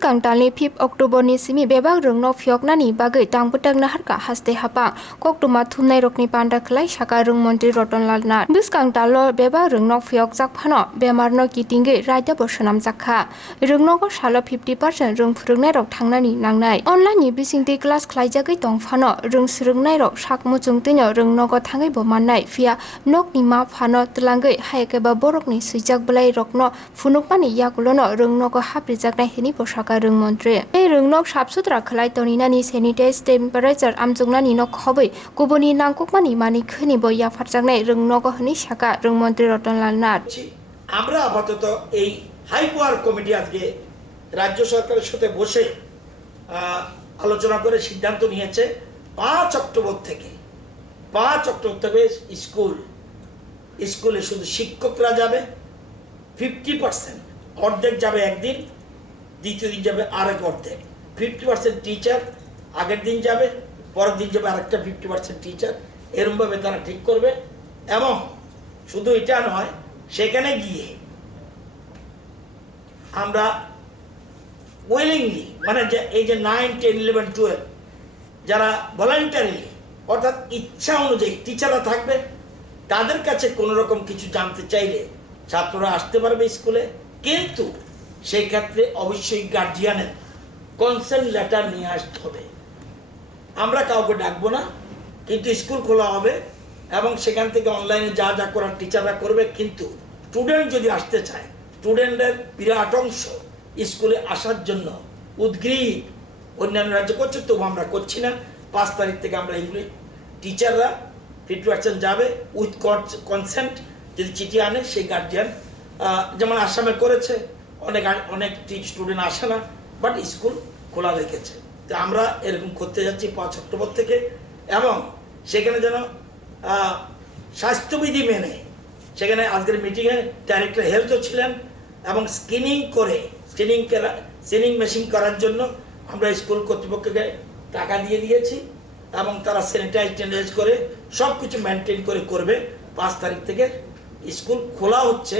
Buskangtalni 5 Oktober ni simi bebak rungno phioknani bagai tangputang naharka haste hapa koktuma thumnai rokni panda khlai saka rung mantri Ratanlal Nath Buskangtalo bebak rungno phiok jakphano bemarno kitinge raida bosanam jakha rungno ko salo 50% rung phurungnai rok thangnani nangnai online ni bisingti class khlaijagai tongphano rung surungnai rok sakmuchung tino rungno ko thangai bo mannai fia nokni ma phano tlangai haikeba borokni suijak blai rokno phunukmani yakulono rungno ko haprijaknai hini Saka rung mantri ei rungnok sapsutra khlai toninani sanitize temperature amjungnani nok khoboi kubuni nangkukmani mani khini bo yafarjaknai rungnok hini saka rung mantri Ratanlal Nath আমরা আপাতত এই high power committee আজকে রাজ্য সরকারের সাথে বসে আলোচনা করে সিদ্ধান্ত নিয়েছে 5 অক্টোবর থেকে স্কুলে শুধু শিক্ষকরা যাবে 50% অর্ধেক যাবে একদিন দ্বিতীয় দিন যাবে আরেক অর্ধেক 50% টিচার আগের দিন যাবে পরের দিন যাবে আরেকটা 50% টিচার এরকমভাবে তারা ঠিক করবে এবং শুধু এটা নয় সেখানে গিয়ে আমরা উইলিংলি মানে যে এই যে 9, 10, 11, 12 যারা ভলান্টারিলি অর্থাৎ ইচ্ছা অনুযায়ী টিচাররা থাকবে তাদের কাছে কোনো রকম কিছু জানতে চাইলে ছাত্ররা আসতে পারবে স্কুলে কিন্তু সেই ক্ষেত্রে অবশ্যই গার্জিয়ানের কনসেন্ট লেটার নিয়ে আসতে হবে আমরা কাউকে ডাকবো না কিন্তু স্কুল খোলা হবে এবং সেখান থেকে অনলাইনে যা যা করার টিচাররা করবে কিন্তু স্টুডেন্ট যদি আসতে চায় স্টুডেন্টের বিরাট অংশ স্কুলে আসার জন্য উদ্গ্রীব অন্যান্য রাজ্য করছে তবু আমরা করছি না 5 তারিখ থেকে আমরা এগুলি টিচাররা 50% যাবে উইথ কনসেন্ট যদি চিঠি আনে সেই গার্জিয়ান যেমন আসামে করেছে অনেক স্টুডেন্ট আসে না বাট স্কুল খোলা রেখেছে তো আমরা এরকম করতে যাচ্ছি 5 অক্টোবর থেকে এবং সেখানে যেন স্বাস্থ্যবিধি মেনে সেখানে আজকের মিটিংয়ে ডাইরেক্টর হেলথও ছিলেন এবং স্ক্রিনিং মেশিন করার জন্য আমরা স্কুল কর্তৃপক্ষকে টাকা দিয়ে দিয়েছি এবং তারা স্যানিটাইজ করে সব কিছু মেনটেন করে করবে 5 তারিখ থেকে স্কুল খোলা হচ্ছে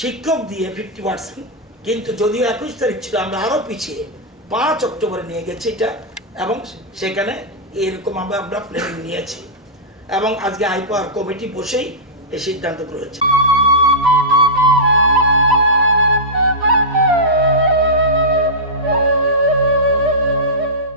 শিক্ষক দিয়ে 50% কিন্তু যদিও 21 তারিখ ছিল আমরা আরও পিছিয়ে 5 অক্টোবরে নিয়ে গেছি এটা এবং সেখানে এরকম আমরা প্ল্যানিং নিয়েছি এবং আজকে হাই পাওয়ার কমিটি বসেই এই সিদ্ধান্ত করেছে।